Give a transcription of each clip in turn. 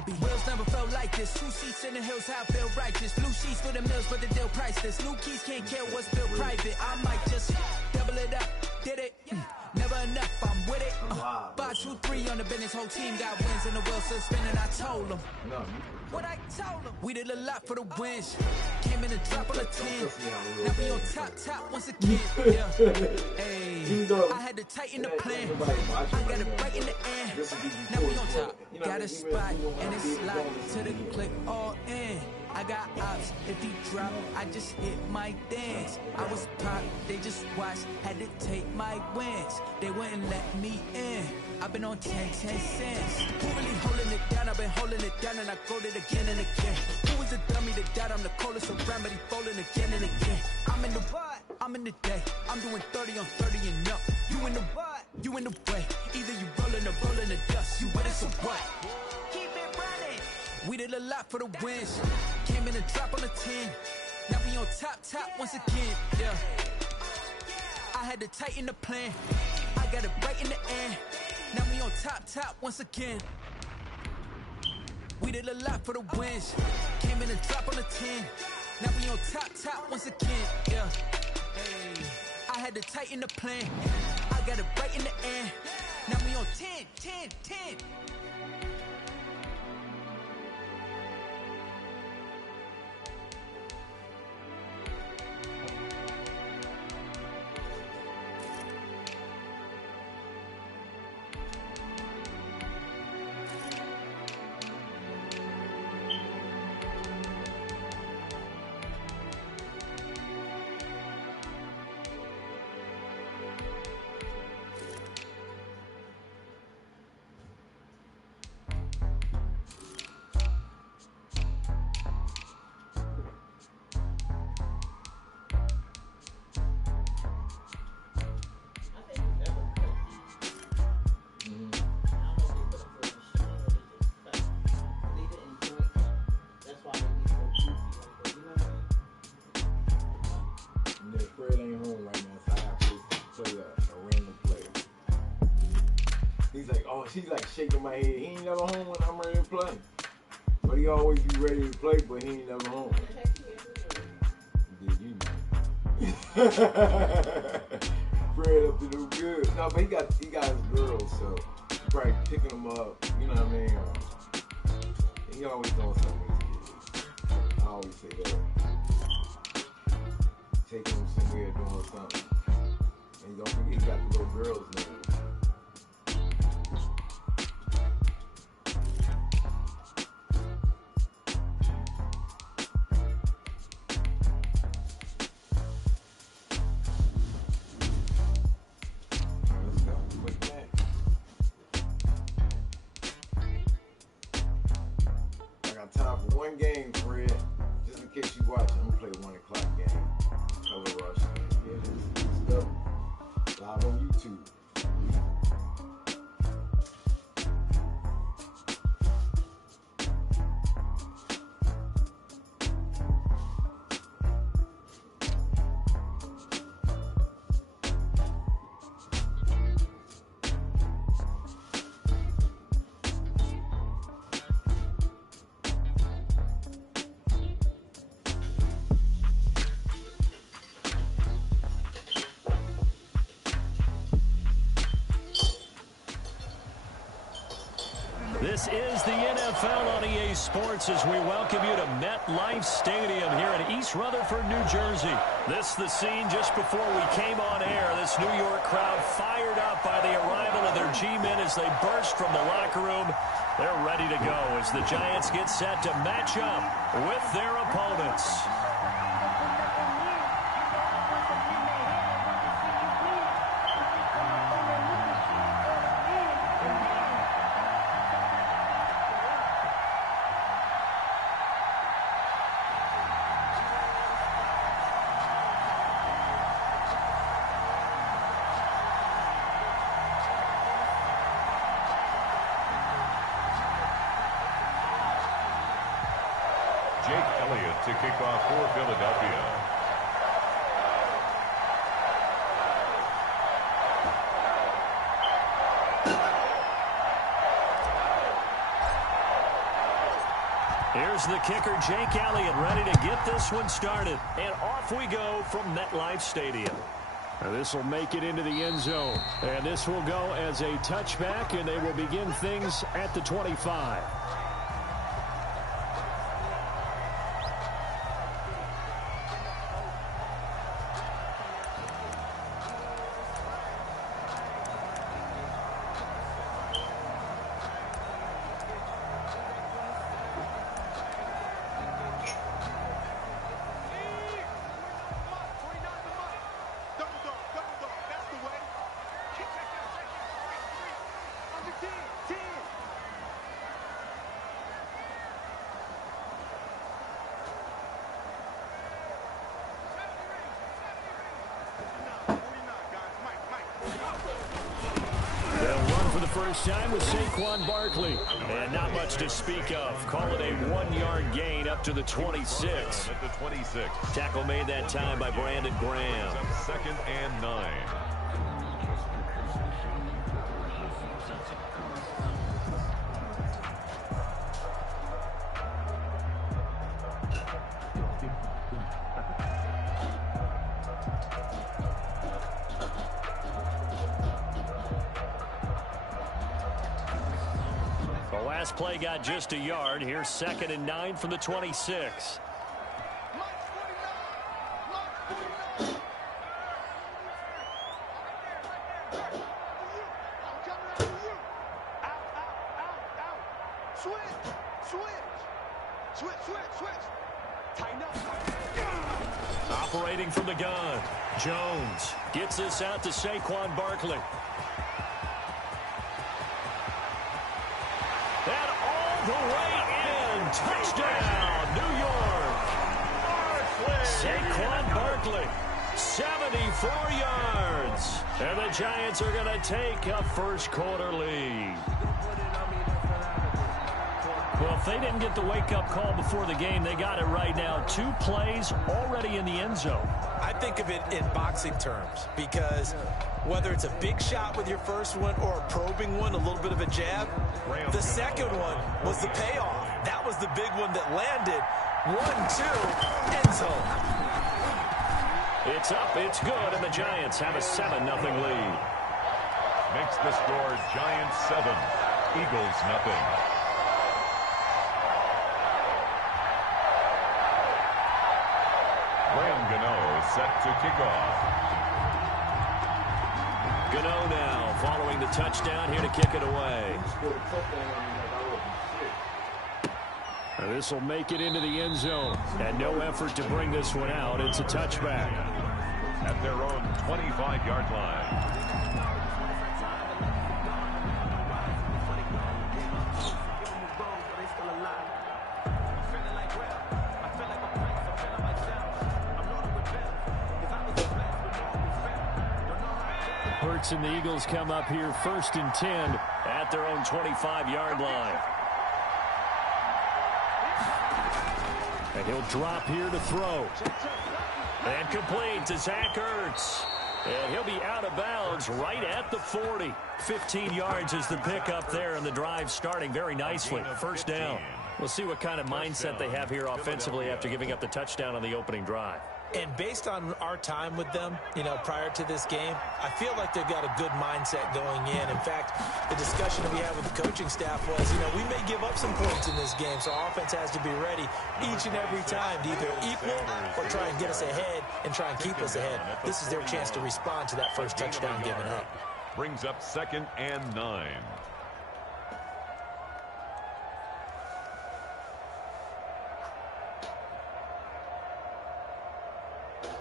it be. Wheels never felt like this. 2 seats in the hills, how I feel righteous. Blue sheets for the mills, but the deal priceless. New keys can't kill what's built private. I might just double it up. Did it? Never enough, I'm with it. 5, 2, 3 on the business. Whole team got wins and the wheels still spinning. I told them. What I told them. We did a lot for the wins. Came in a drop on a 10. Now we on top once again. Yeah. Hey. I had to tighten the plan. I got it right in the end. Now we on top. Got a spot and it's locked to the click all in. I got ops, if he drop, I just hit my dance. I was pop, they just watched, had to take my wins. They wouldn't let me in. I've been on 10 cents. Who really holding it down? I've been holding it down and I got it again and again. Who was the dummy that died? I'm the coldest around, but he falling again and again. I'm in the what? I'm in the day. I'm doing 30 on 30 and up. You in the what? You in the way. Either you rolling or rolling the dust. You with it, so what? Keep it running. We did a lot for the wins. Came in a drop on a 10. Now we on top once again. Yeah. I had to tighten the plan. I got it right in the end. Now we on top once again. We did a lot for the wins. Came in a drop on a 10. Now we on top once again. Yeah. Hey. I had to tighten the plan. I got it right in the end. Now we on 10. She's like shaking my head. He ain't never home when I'm ready to play. But he always be ready to play, but he ain't never home. Did you know? Fred up to do good. No, but he got his girls, so he probably picking them up. You know what I mean? He always doing something with his kids. I always say that. Taking them somewhere doing something. And don't forget he got the little girls now. One game, Fred. Just in case you watch, I'm gonna play a 1 o'clock game. Color Rush. Yeah, let's go. Live on YouTube. This is the NFL on EA Sports as we welcome you to MetLife Stadium here in East Rutherford, New Jersey. This is the scene just before we came on air. This New York crowd fired up by the arrival of their G-men as they burst from the locker room. They're ready to go as the Giants get set to match up with their opponents. Jake Elliott to kick off for Philadelphia. Here's the kicker, Jake Elliott, ready to get this one started. And off we go from MetLife Stadium. This will make it into the end zone. And this will go as a touchback, and they will begin things at the 25. First time with Saquon Barkley. And not much to speak of. Call it a 1-yard gain up to the 26. At the 26. Tackle made that time by Brandon Graham. Second and 9. Last play got just a yard. Here's second and 9 from the 26. Operating from the gun. Jones gets this out to Saquon Barkley. The way in. Touchdown, New York. Saquon Barkley, 74 yards. And the Giants are going to take a first quarter lead. Well, if they didn't get the wake-up call before the game, they got it right now. 2 plays already in the end zone. I think of it in boxing terms because whether it's a big shot with your first one or a probing one, a little bit of a jab, the second one was the payoff. That was the big one that landed. 1-2, end zone. It's up, it's good, and the Giants have a 7-0 lead. Makes the score Giants 7, Eagles nothing. Graham Gano set to kick off. Gano now following the touchdown here to kick it away. This will make it into the end zone. And no effort to bring this one out. It's a touchback. At their own 25-yard line. Hurts and the Eagles come up here 1st and 10 at their own 25-yard line. And he'll drop here to throw. And complete to Zach Ertz. And he'll be out of bounds right at the 40. 15 yards is the pickup there, and the drive starting very nicely. First down. We'll see what kind of mindset they have here offensively after giving up the touchdown on the opening drive. And based on our time with them, prior to this game, I feel like they've got a good mindset going in. In fact, the discussion that we had with the coaching staff was, we may give up some points in this game, so our offense has to be ready each and every time to either equal or try and get us ahead and try and keep us ahead. This is their chance to respond to that first touchdown given up. Brings up 2nd and 9.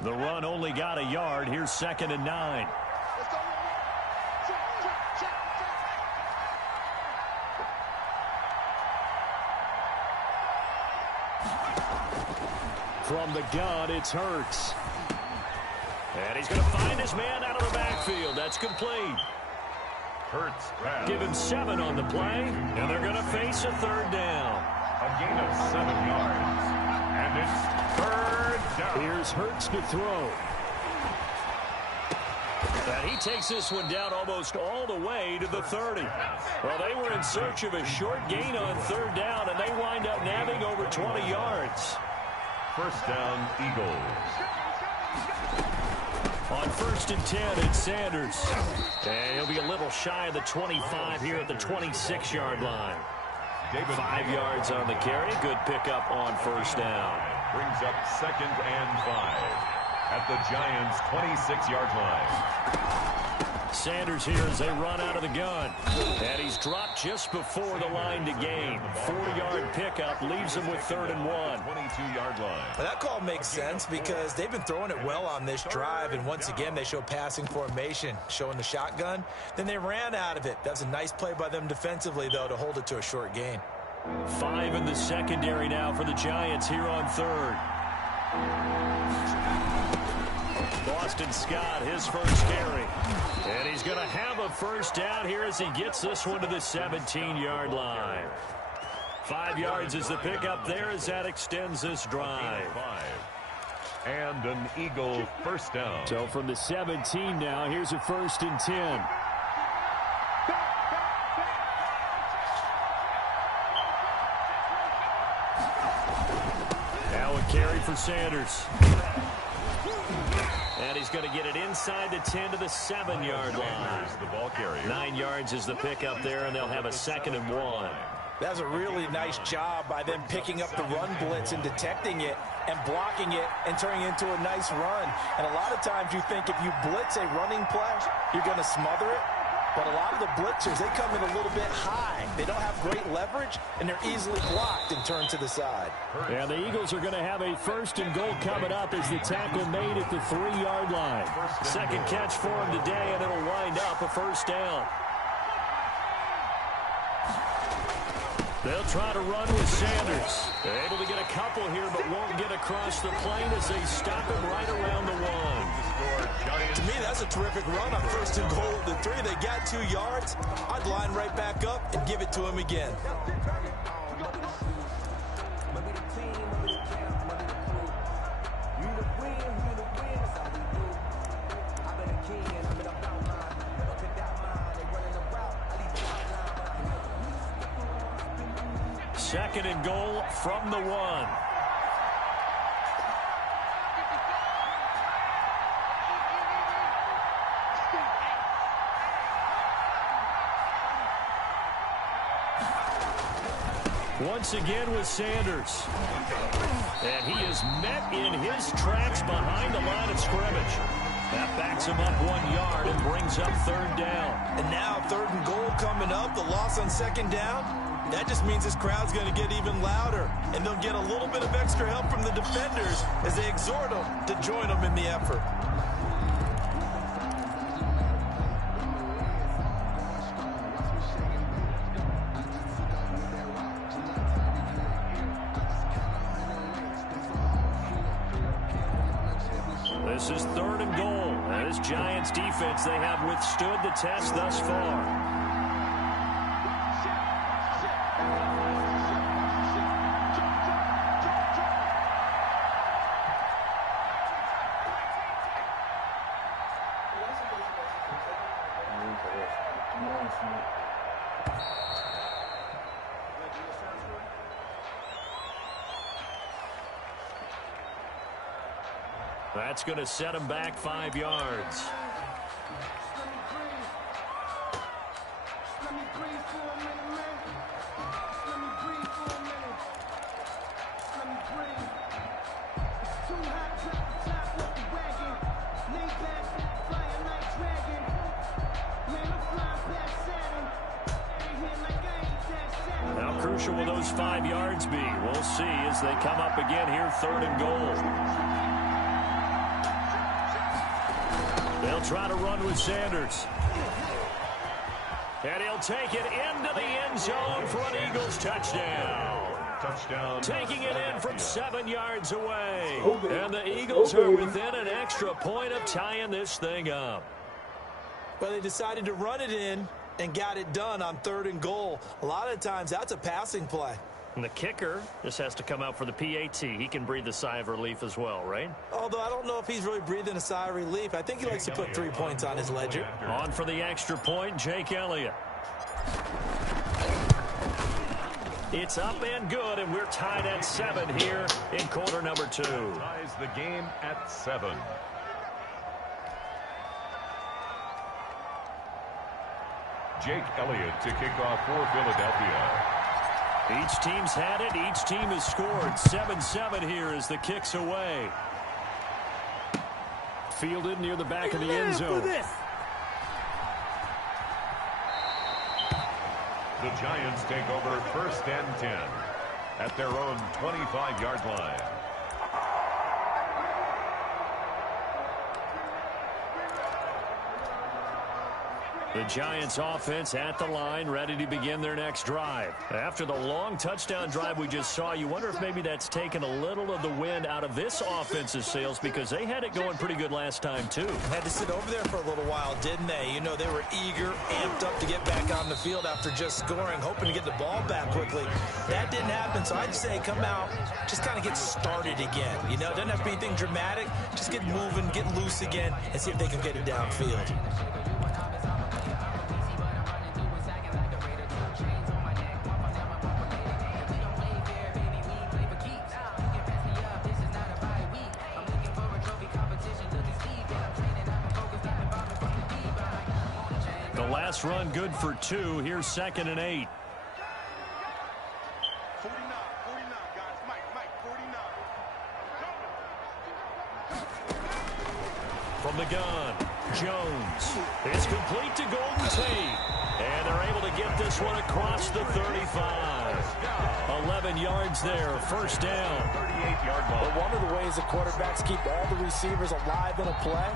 The run only got a yard. Here's 2nd and 9. From the gun, it's Hurts. And he's going to find his man out of the backfield. That's complete. Hurts pass. Give him 7 on the play, and they're going to face a 3rd down. A gain of 7 yards. And it's 3rd down. Here's Hurts to throw. And he takes this one down almost all the way to the 30. Well, they were in search of a short gain on third down, and they wind up nabbing over 20 yards. First down, Eagles. On 1st and 10, it's Sanders. And he'll be a little shy of the 25 here at the 26-yard line. 5 yards on the carry. Good pickup on first down. Brings up 2nd and 5 at the Giants' 26-yard line. Sanders here as they run out of the gun. And he's dropped just before the line to gain. 4-yard pickup leaves him with 3rd and 1. 22-yard line. Well, that call makes sense because they've been throwing it well on this drive, and once again they show passing formation, showing the shotgun. Then they ran out of it. That's a nice play by them defensively, though, to hold it to a short gain. 5 in the secondary now for the Giants here on 3rd. Boston Scott, his first carry. And he's going to have a first down here as he gets this one to the 17-yard line. 5 yards is the pickup there as that extends this drive. And an Eagle first down. So from the 17 now, here's a 1st and 10. Now a carry for Sanders. And he's going to get it inside the 10 to the 7-yard line. The ball carrier. 9 yards is the pickup there, and they'll have a 2nd and 1. That's a really nice job by them picking up the run blitz and detecting it and blocking it and turning it into a nice run. And a lot of times you think if you blitz a running play, you're going to smother it. But a lot of the blitzers, they come in a little bit high. They don't have great leverage, and they're easily blocked and turned to the side. And the Eagles are going to have a 1st and goal coming up as the tackle made at the 3-yard line. Second catch for him today, and it'll wind up a first down. They'll try to run with Sanders. They're able to get a couple here, but won't get across the plane as they stop him right around the 1. To me, that's a terrific run on 1st and goal at the 3. They got 2 yards. I'd line right back up and give it to him again. Second and goal from the 1. Once again with Sanders. And he is met in his tracks behind the line of scrimmage. That backs him up 1 yard and brings up 3rd down. And now 3rd and goal coming up. The loss on 2nd down. That just means this crowd's going to get even louder. And they'll get a little bit of extra help from the defenders as they exhort them to join them in the effort. This is 3rd and goal. And this Giants defense, they have withstood the test thus far. That's going to set him back 5 yards. How crucial will those 5 yards be? We'll see as they come up again here, 3rd and goal. They'll try to run with Sanders. And he'll take it into the end zone for an Eagles touchdown. Touchdown. Taking it in from 7 yards away. And the Eagles are within an extra point of tying this thing up. Well, they decided to run it in and got it done on 3rd and goal. A lot of times that's a passing play. And the kicker just has to come out for the PAT. He can breathe a sigh of relief as well, right? Although I don't know if he's really breathing a sigh of relief. I think he likes to put 3 points on his ledger. On for the extra point, Jake Elliott. It's up and good, and we're tied at 7 here in quarter number 2. Ties the game at 7. Jake Elliott to kick off for Philadelphia. Each team's had it. Each team has scored. 7-7 here as the kick's away. Fielded near the back of the end zone. The Giants take over 1st and 10 at their own 25-yard line. The Giants offense at the line, ready to begin their next drive. After the long touchdown drive we just saw, you wonder if maybe that's taken a little of the wind out of this offense's sails, because they had it going pretty good last time too. Had to sit over there for a little while, didn't they? You know, they were eager, amped up to get back on the field after just scoring, hoping to get the ball back quickly. That didn't happen, so I'd say come out, just kind of get started again. You know, it doesn't have to be anything dramatic. Just get moving, get loose again, and see if they can get it downfield. Last run good for 2. Here's 2nd and 8. 49, guys. Mike, 49. From the gun, Jones. It's complete to Golden Tate. And they're able to get this one across the 35. 11 yards there, 1st down. 38-yard ball. But one of the ways the quarterbacks keep all the receivers alive in a play,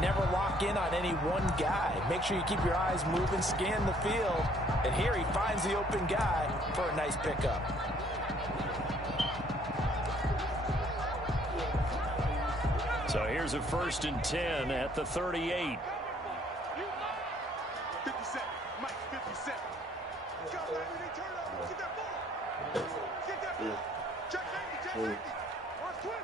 never lock in on any one guy. Make sure you keep your eyes moving, scan the field. And here he finds the open guy for a nice pickup. So here's a 1st and 10 at the 38. 57. Mike, 57. Go, baby, they turn up. Get that ball. Get that ball. Check safety. Watch twist.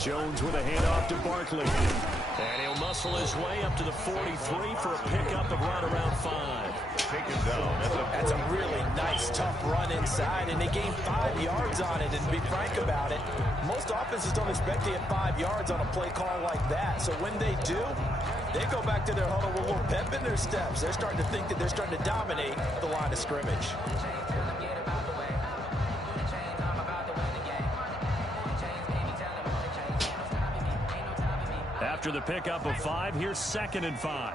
Jones with a handoff to Barkley. And he'll muscle his way up to the 43 for a pickup of right around 5. Taken down. That's a really nice, tough run inside, and they gained 5 yards on it. And to be frank about it, most offenses don't expect to get 5 yards on a play call like that. So when they do, they go back to their huddle with a little pep in their steps. They're starting to think that they're starting to dominate the line of scrimmage. After the pickup of 5, here's 2nd and 5.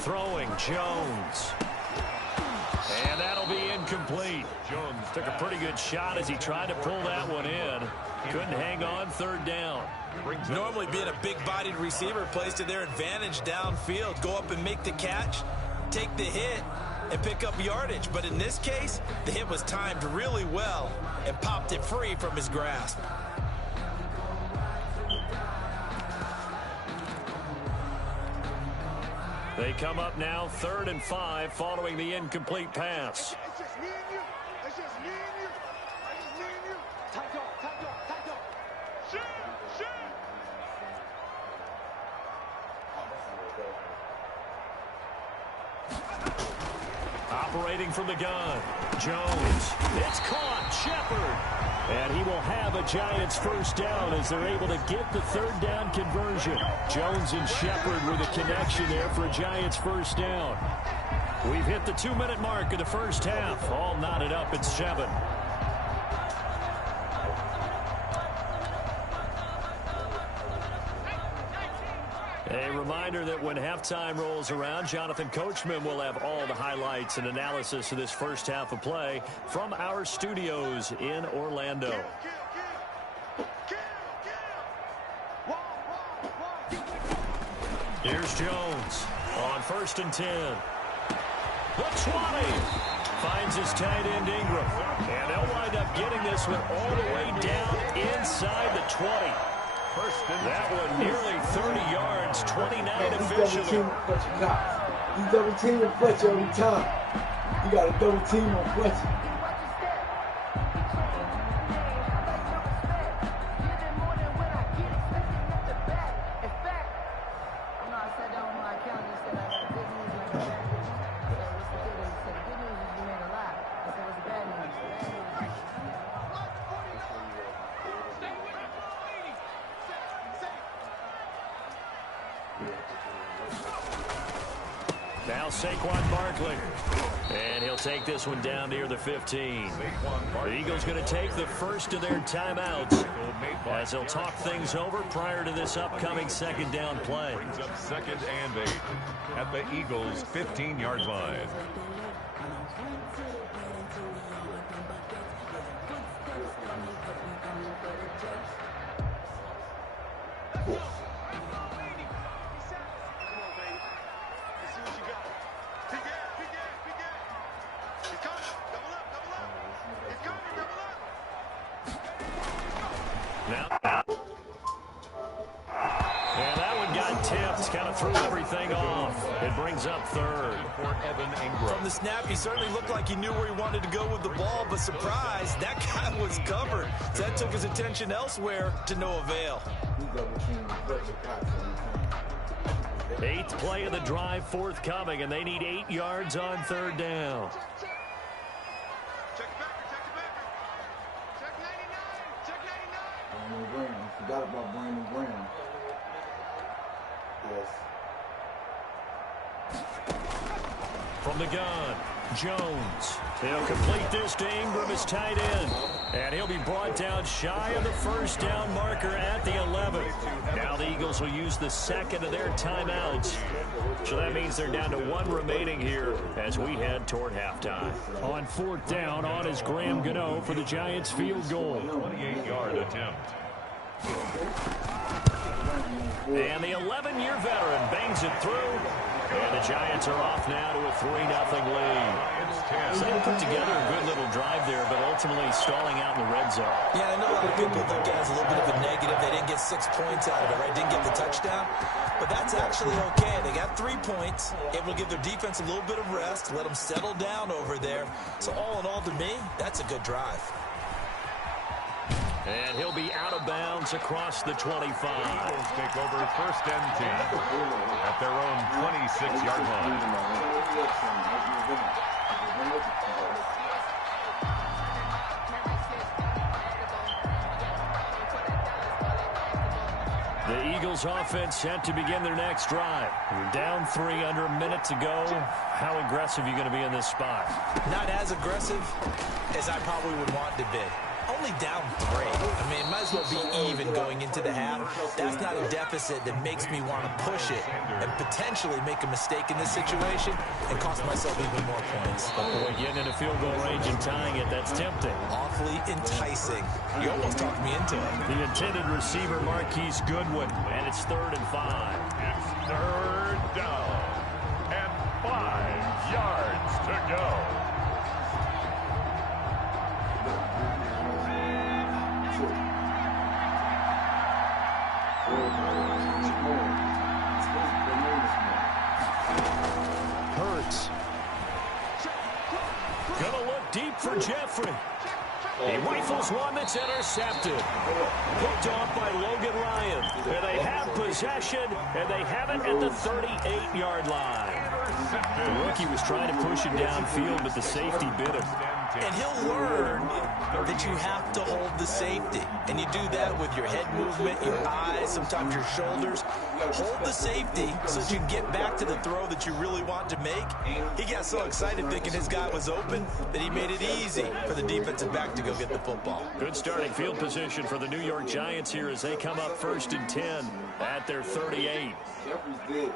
Throwing, Jones. And that'll be incomplete. Jones took a pretty good shot as he tried to pull that one in. Couldn't hang on, 3rd down. Normally being a big-bodied receiver plays to their advantage downfield. Go up and make the catch, take the hit, and pick up yardage. But in this case, the hit was timed really well and popped it free from his grasp. They come up now 3rd and 5 following the incomplete pass. It's just me and you. It's just me and you. It's just me and you. Tight up. Shoot. Operating from the gun, Jones. It's caught, Shepard. And he will have a Giants 1st down as they're able to get the 3rd down conversion. Jones and Shepard with a connection there for a Giants 1st down. We've hit the 2-minute mark of the 1st half. All knotted up at 7. A reminder that when halftime rolls around, Jonathan Coachman will have all the highlights and analysis of this 1st half of play from our studios in Orlando. Here's Jones on 1st and 10. The 20. finds his tight end Ingram. And they'll wind up getting this one all the way down inside the 20. That one nearly 30 yards, 29 officially. He's double teaming Fletcher every time. You got to double team on Fletcher. Now Saquon Barkley. And he'll take this one down near the 15. The Eagles going to take the first of their timeouts as they'll talk things over prior to this upcoming second down play. Brings up 2nd and 8 at the Eagles' 15-yard line. And that one got tipped, kind of threw everything off. It brings up 3rd. For Evan Ingram. From the snap, he certainly looked like he knew where he wanted to go with the ball, but surprise, that guy was covered. So that took his attention elsewhere to no avail. 8th play of the drive forthcoming, and they need 8 yards on 3rd down. Check it back. Check 99. Check 99. Brandon Graham. I forgot about Brandon Graham. Yes. From the gun, Jones. He'll complete this to Ingram, his tight end. And he'll be brought down shy of the first down marker at the 11. Now the Eagles will use the second of their timeouts. So that means they're down to 1 remaining here as we head toward halftime. On 4th down, on is Graham Gano for the Giants field goal. 28-yard attempt. And the 11-year veteran bangs it through. And the Giants are off now to a 3-0 lead. So they put together a good little drive there, but ultimately stalling out in the red zone. Yeah, I know a lot of people look at it as a little bit of a negative. They didn't get 6 points out of it, right? Didn't get the touchdown. But that's actually okay. They got 3 points. Able to give their defense a little bit of rest, let them settle down over there. So all in all, to me, that's a good drive. And he'll be out of bounds across the 25. Eagles take over 1st and 10 at their own 26-yard line. The Eagles offense set to begin their next drive. You're down 3 under a minute to go. How aggressive are you going to be in this spot? Not as aggressive as I probably would want to be. Only down 3. I mean, it might as well be even going into the half. That's not a deficit that makes me want to push it and potentially make a mistake in this situation and cost myself even more points. Boy, getting into field goal range and tying it, that's tempting. Awfully enticing. You almost talked me into it. The intended receiver, Marquise Goodwin, and it's 3rd and 5. It's 3rd down and 5 yards to go. Hurts. Gonna look deep for Jeffrey. He rifles one that's intercepted. Picked off by Logan Ryan. And they have possession, and they have it at the 38-yard line. The rookie was trying to push it downfield, but the safety bit him. And he'll learn that you have to hold the safety. And you do that with your head movement, your eyes, sometimes your shoulders. Hold the safety so that you can get back to the throw that you really want to make. He got so excited thinking his guy was open that he made it easy for the defensive back to go get the football. Good starting field position for the New York Giants here as they come up 1st and 10 at their 38. Jeffrey's good.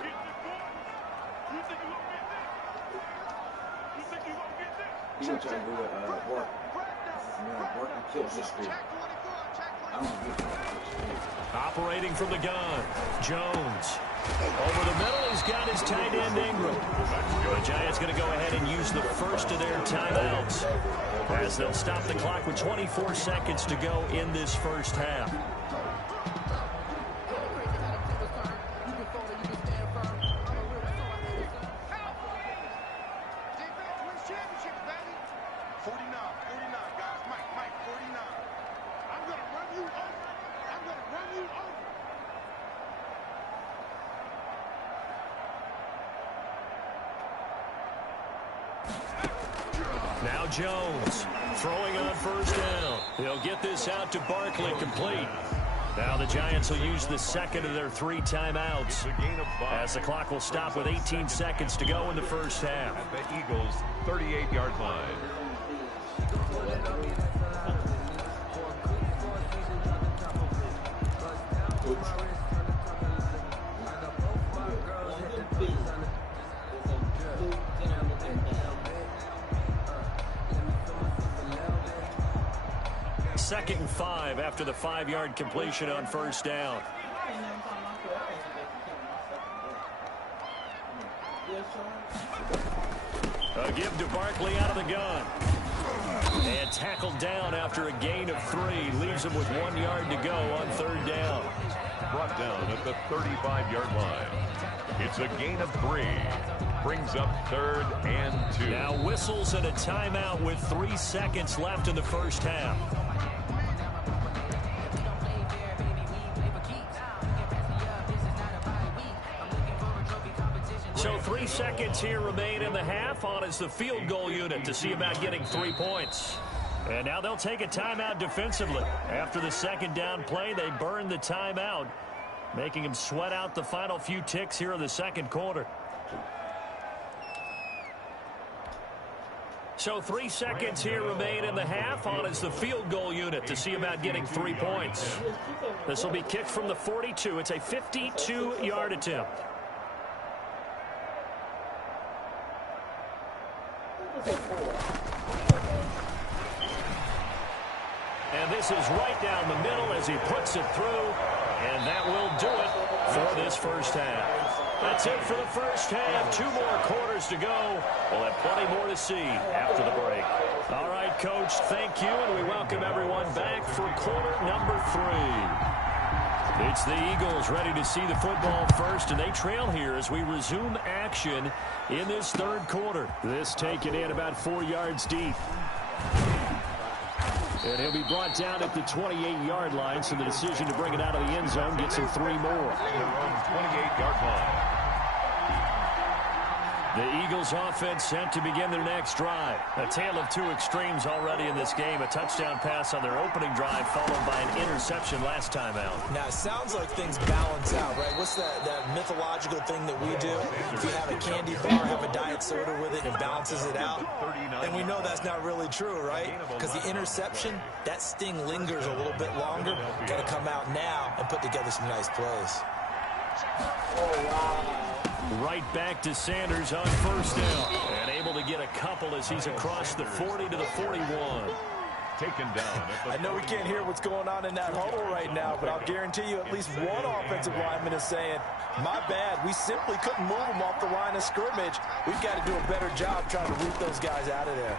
He's going to try to do it. work and kill history. I don't get that. Operating from the gun, Jones. Over the middle, he's got his tight end Ingram. The Giants going to go ahead and use the first of their timeouts as they'll stop the clock with 24 seconds to go in this first half. Now Jones throwing on first down. He'll get this out to Barkley, complete. Now the Giants will use the second of their 3 timeouts as the clock will stop with 18 seconds to go in the first half. At the Eagles' 38-yard line. Second and 5 after the 5-yard completion on first down. A give to Barkley out of the gun. And tackled down after a gain of 3. Leaves him with 1 yard to go on third down. Brought down at the 35-yard line. It's a gain of 3. Brings up 3rd and 2. Now whistles and a timeout with 3 seconds left in the first half. So 3 seconds here remain in the half. On is the field goal unit to see about getting 3 points. And now they'll take a timeout defensively. After the second down play, they burn the timeout, making them sweat out the final few ticks here in the second quarter. So 3 seconds here remain in the half. On is the field goal unit to see about getting 3 points. This will be kicked from the 42. It's a 52-yard attempt. And this is right down the middle as he puts it through. And that will do it for this first half. That's it for the first half. 2 more quarters to go. We'll have plenty more to see after the break. All right, Coach, thank you. And we welcome everyone back for quarter number 3. It's the Eagles ready to see the football first, and they trail here as we resume action in this third quarter. This taken in about 4 yards deep. And he'll be brought down at the 28-yard line, so the decision to bring it out of the end zone gets him 3 more. Their own 28-yard line. The Eagles offense set to begin their next drive. A tale of 2 extremes already in this game. A touchdown pass on their opening drive followed by an interception last time out. Now, it sounds like things balance out, right? What's that mythological thing that we do? If you have a candy bar, have a diet soda with it, and it balances it out. And we know that's not really true, right? Because the interception, that sting lingers a little bit longer. Got to come out now and put together some nice plays. Right back to Sanders on first down. And able to get a couple as he's across the 40 to the 41. Taken down. I know we can't hear what's going on in that huddle right now, but I'll guarantee you at least one offensive lineman is saying, my bad, we simply couldn't move them off the line of scrimmage. We've got to do a better job trying to root those guys out of there.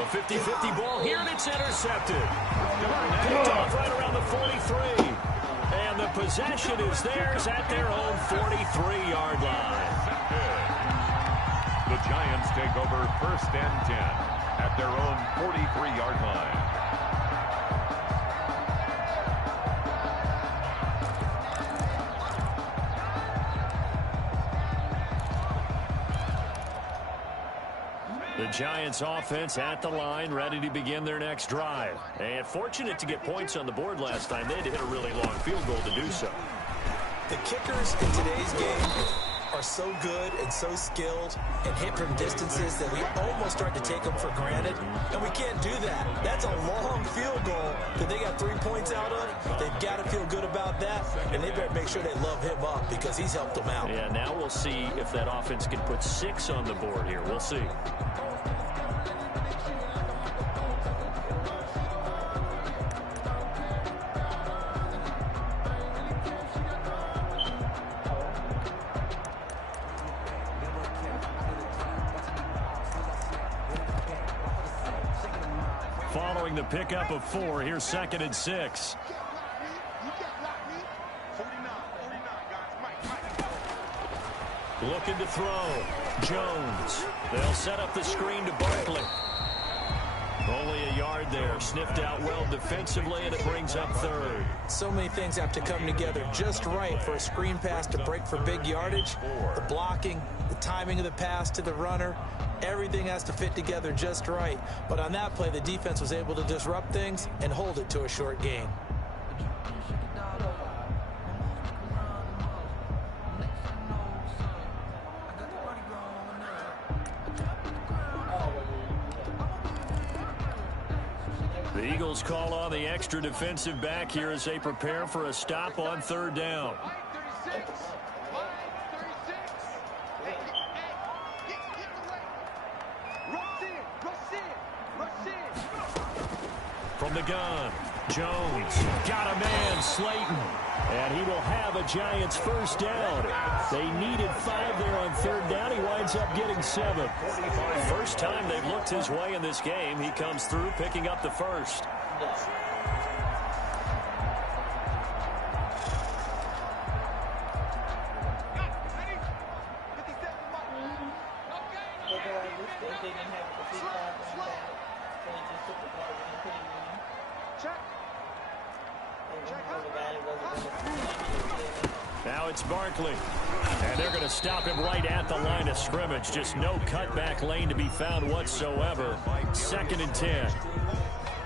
A 50-50 ball here, and it's intercepted. Picked off right around the 43. And the possession is theirs at their own 43-yard line. The Giants take over 1st and 10 at their own 43-yard line. The Giants offense at the line, ready to begin their next drive. And fortunate to get points on the board last time. They had to hit a really long field goal to do so. The kickers in today's game are so good and so skilled and hit from distances that we almost start to take them for granted. And we can't do that. That's a long field goal that they got 3 points out of. They've got to feel good about that. And they better make sure they love him up because he's helped them out. Yeah, now we'll see if that offense can put 6 on the board here. We'll see. Following the pickup of 4, here's 2nd and 6. Looking to throw. Jones. They'll set up the screen to Barkley. Only a yard there. Sniffed out well defensively, and it brings up 3rd. So many things have to come together just right for a screen pass to break for big yardage. The blocking, the timing of the pass to the runner, everything has to fit together just right. But on that play, the defense was able to disrupt things and hold it to a short gain. The Eagles call on the extra defensive back here as they prepare for a stop on 3rd down. From the gun, Jones got a man, Slayton, and he will have a Giants 1st down. They needed 5 there on 3rd down. He winds up getting 7. First time they've looked his way in this game. He comes through picking up the 1st. Now it's Barkley, and they're going to stop him right at the line of scrimmage. Just no cutback lane to be found whatsoever. 2nd and 10.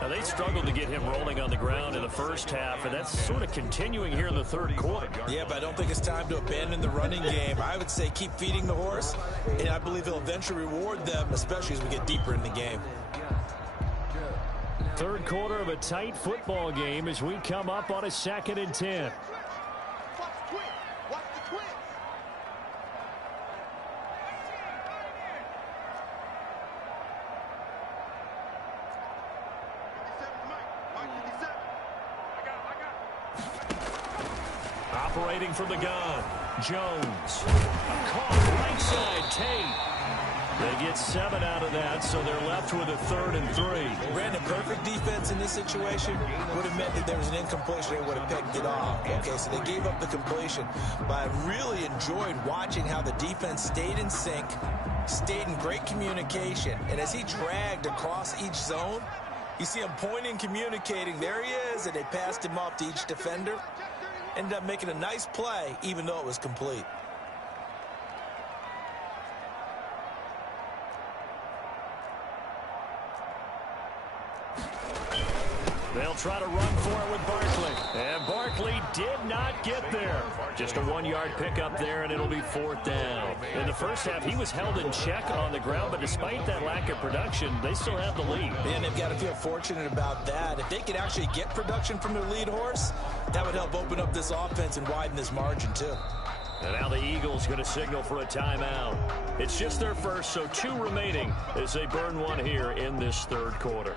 Now, they struggled to get him rolling on the ground in the first half, and that's sort of continuing here in the 3rd quarter. Yeah, but I don't think it's time to abandon the running game. I would say keep feeding the horse, and I believe he'll eventually reward them, especially as we get deeper in the game. 3rd quarter of a tight football game as we come up on a 2nd and 10. Operating from the gun, Jones. Caught right side, Tate. They get 7 out of that, so they're left with a 3rd and 3. Brandon, perfect defense in this situation would have meant that there was an incompletion. They would have picked it off. Okay, so they gave up the completion. But I really enjoyed watching how the defense stayed in sync, stayed in great communication. And as he dragged across each zone, you see him pointing, communicating. There he is, and they passed him off to each defender. Ended up making a nice play, even though it was complete. They'll try to run for it with Barkley. And Barkley did not get there. Just a 1-yard pickup there, and it'll be 4th down. In the first half, he was held in check on the ground, but despite that lack of production, they still have the lead. And they've got to feel fortunate about that. If they could actually get production from their lead horse, that would help open up this offense and widen this margin, too. And now the Eagles going to signal for a timeout. It's just their first, so 2 remaining as they burn 1 here in this 3rd quarter.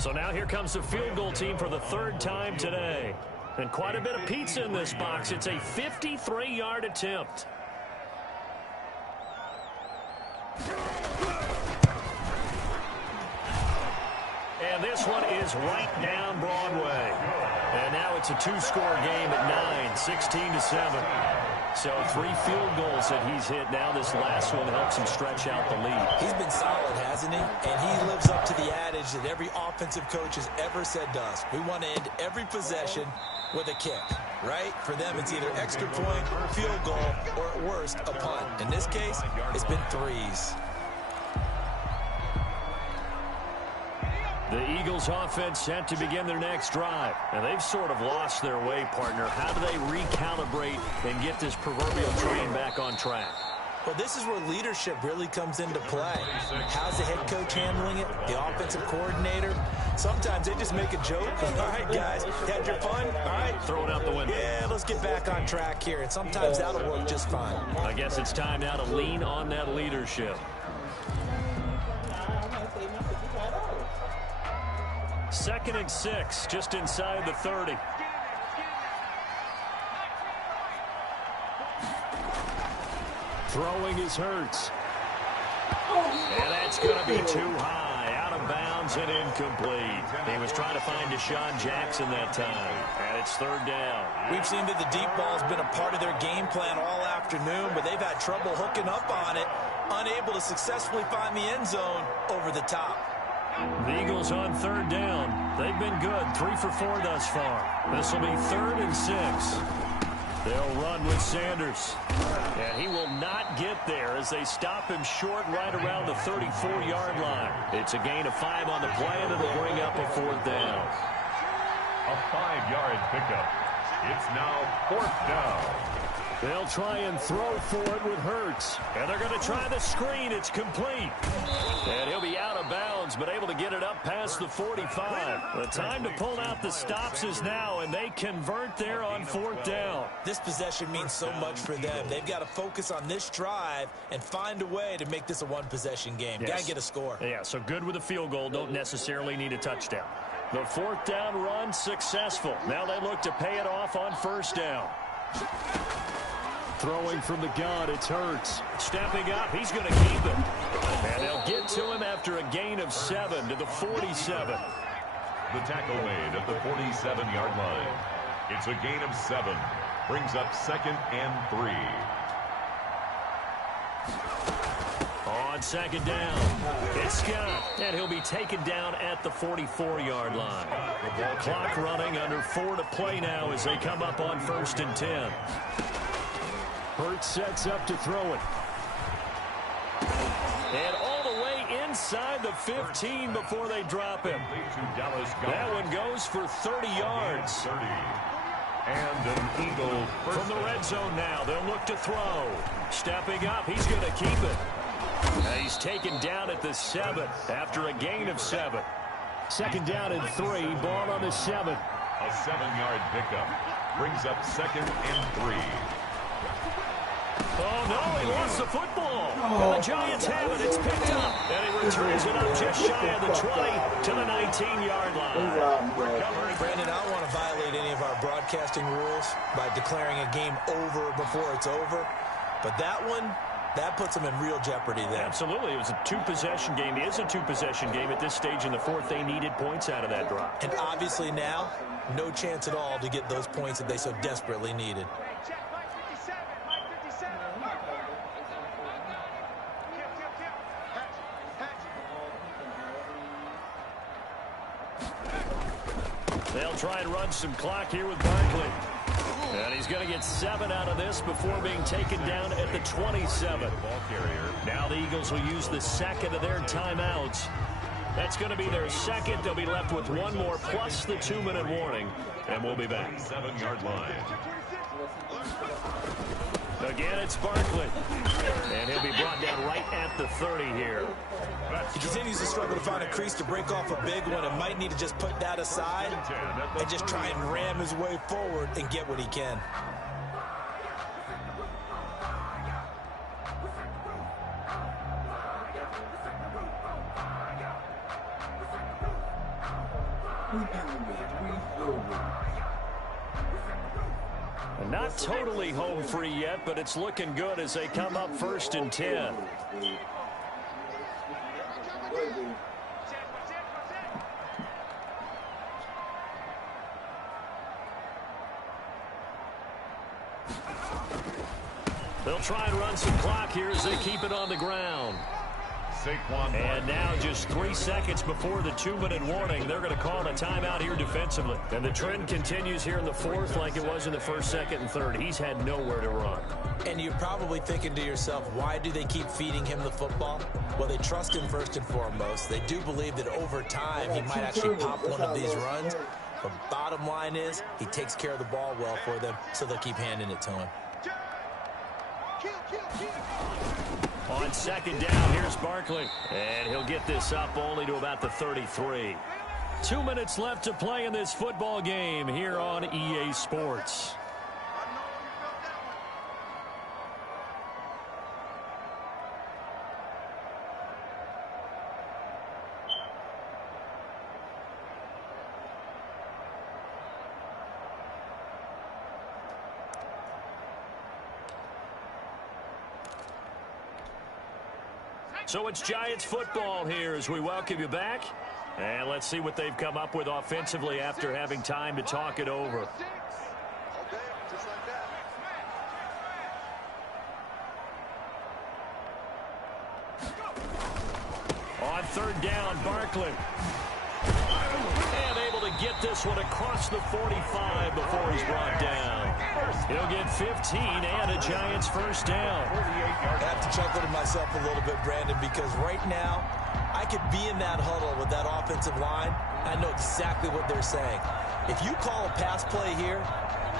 So now here comes the field goal team for the 3rd time today. And quite a bit of pizza in this box. It's a 53-yard attempt. And this one is right down Broadway. And now it's a 2-score game at 9, 16-7. So 3 field goals that he's hit now. This last one helps him stretch out the lead. He's been solid, hasn't he? And he lives up to the adage that every offensive coach has ever said to us. We want to end every possession with a kick, right? For them, it's either extra point, field goal, or at worst, a punt. In this case, it's been 3s. The Eagles offense set to begin their next drive. And they've sort of lost their way, partner. How do they recalibrate and get this proverbial train back on track? Well, this is where leadership really comes into play. How's the head coach handling it? The offensive coordinator? Sometimes they just make a joke. All right, guys, had your fun? All right. Throw it out the window. Yeah, let's get back on track here. And sometimes that'll work just fine. I guess it's time now to lean on that leadership. 2nd and 6, just inside the 30. Throwing is Hurts. And that's going to be too high. Out of bounds and incomplete. He was trying to find Deshaun Jackson that time. And it's 3rd down. We've seen that the deep ball has been a part of their game plan all afternoon, but they've had trouble hooking up on it, unable to successfully find the end zone over the top. The Eagles on 3rd down. They've been good, 3 for 4 thus far. This will be 3rd and 6. They'll run with Sanders. And he will not get there as they stop him short right around the 34-yard line. It's a gain of 5 on the play, and it'll bring up a 4th down. A 5-yard pickup. It's now 4th down. They'll try and throw for it with Hurts. And they're going to try the screen. It's complete. And he'll be out of bounds, but able to get it up past the 45. The time to pull out the stops is now, and they convert there on 4th down. This possession means so much for them. They've got to focus on this drive and find a way to make this a one-possession game. Yes. Got to get a score. Yeah, so good with a field goal. Don't necessarily need a touchdown. The 4th down run successful. Now they look to pay it off on 1st down. Throwing from the gun, it's Hurts. Stepping up, he's going to keep it. And they'll get to him after a gain of 7 to the 47. The tackle made at the 47-yard line. It's a gain of 7. Brings up 2nd and 3. On 2nd down, it's Scott. And he'll be taken down at the 44-yard line. Clock running, under 4 to play now as they come up on 1st and 10. Hurts sets up to throw it. And all the way inside the 15 before they drop him. That one goes for 30 yards. And an Eagle from the red zone now. They'll look to throw. Stepping up, he's going to keep it. And he's taken down at the 7 after a gain of 7. 2nd down and 3, ball on the 7. A 7-yard pickup. Brings up 2nd and 3. Oh, no, he lost the football. And the Giants have it. It's picked up. And he returns it up just shy of the 20 to the 19-yard line. Brandon, I don't want to violate any of our broadcasting rules by declaring a game over before it's over. But that one, that puts them in real jeopardy there. Absolutely. It was a 2-possession game. It is a 2-possession game at this stage in the 4th. They needed points out of that drive. And obviously now, no chance at all to get those points that they so desperately needed. They'll try and run some clock here with Barkley. And he's going to get 7 out of this before being taken down at the 27. Now the Eagles will use the 2nd of their timeouts. That's going to be their 2nd. They'll be left with 1 more plus the 2-minute warning. And we'll be back. 7-yard line. Again, it's Barkley. And he'll be brought down right at the 30 here. He continues to struggle to find a crease to break off a big one and might need to just put that aside and just try and ram his way forward and get what he can. Not totally home free yet, but it's looking good as they come up 1st and 10. They'll try and run some clock here as they keep it on the ground. Saquon. And now just 3 seconds before the 2-minute warning, they're going to call a timeout here defensively. And the trend continues here in the fourth like it was in the first, second, and third. He's had nowhere to run. And you're probably thinking to yourself, why do they keep feeding him the football? Well, they trust him first and foremost. They do believe that over time he might actually pop one of these runs. The bottom line is he takes care of the ball well for them, so they'll keep handing it to him. On second down, here's Barkley. And he'll get this up only to about the 33. 2 minutes left to play in this football game here on EA Sports. So it's Giants football here as we welcome you back. And let's see what they've come up with offensively after having time to talk it over. On third down, Barkley. And able to get this one across the 45 before he's brought down. He'll get 15 and a Giants first down. I have to chuckle to myself a little bit, Brandon, because right now I could be in that huddle with that offensive line. I know exactly what they're saying. If you call a pass play here,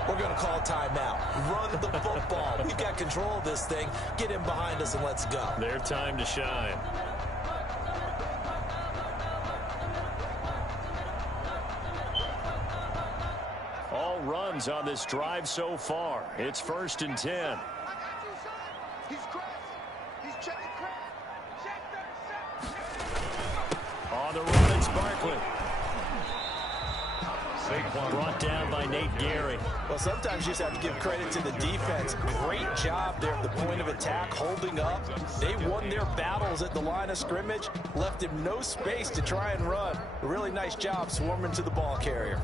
we're going to call timeout. Run the football. We've got control of this thing. Get him behind us and let's go. Their time to shine. All runs on this drive so far. It's 1st and 10. He's crashing. He's checking crash. Check On the run, it's Barkley. Saquon. Brought down by Nate Gary. Well, sometimes you just have to give credit to the defense. Great job there at the point of attack, holding up. They won their battles at the line of scrimmage, left him no space to try and run. A really nice job swarming to the ball carrier.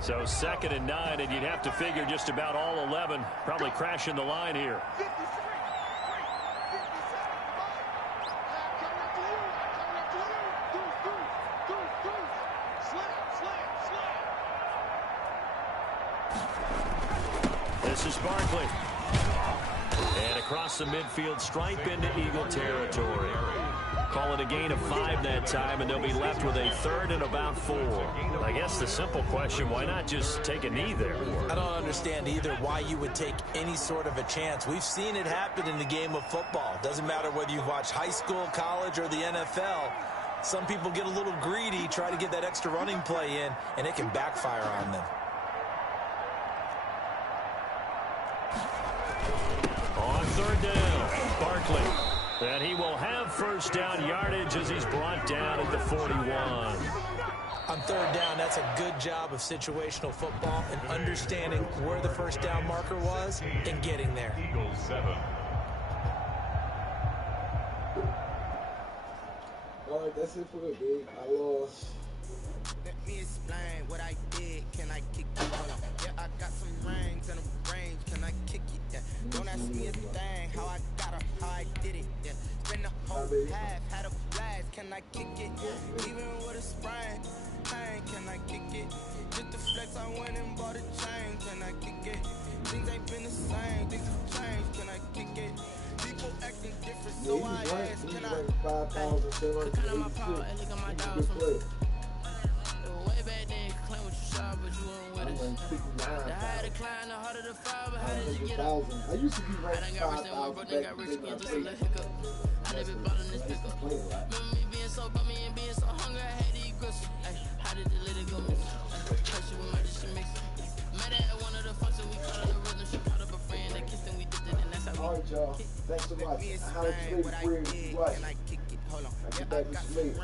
So 2nd and 9, and you'd have to figure just about all 11 probably crashing the line here. This is Barkley. And across the midfield stripe into Eagle territory. Call it a gain of 5 that time, and they'll be left with a 3rd and about 4. I guess the simple question, why not just take a knee there? I don't understand either why you would take any sort of a chance. We've seen it happen in the game of football. Doesn't matter whether you've watched high school, college, or the NFL. Some people get a little greedy, try to get that extra running play in, and it can backfire on them. On 3rd down, Barkley. And he will have first down yardage as he's brought down at the 41. On 3rd down, that's a good job of situational football and understanding where the first down marker was and getting there. Eagles 7. All right, that's it for the day. I lost. Let me explain what I did. Can I kick it? Hold on. Yeah, I got some rings and a range. Can I kick it? Yeah. Don't ask me a thing. How I got her, how I did it. Yeah. Spend the whole half, had a blast. Can I kick it? Even with a sprain. Hey, can I kick it? Just the flex, I went and bought a chain. Can I kick it? Things ain't been the same. Things have changed. Can I kick it? People acting different, so I ask. Can I? Kind of my power, and look at my dogs from way back then, you claim what you saw, but you weren't with us. The higher the climb, the harder the fall, but how did you get up? I used to be I done got rich, then one bro, then got rich again, just a little hiccup. I done been ballin' this pickup. Remember me being so bummy and being so hungry, I had to eat gristle. Ay, how did the little go miss? Touch you with my dish and mix it. Met her at one of the functions, we called her the rhythm. She called up a friend, they kissed and we dipped it, and that's how we all right, y'all. Thanks so much. How to play free. What? I get back to sleep.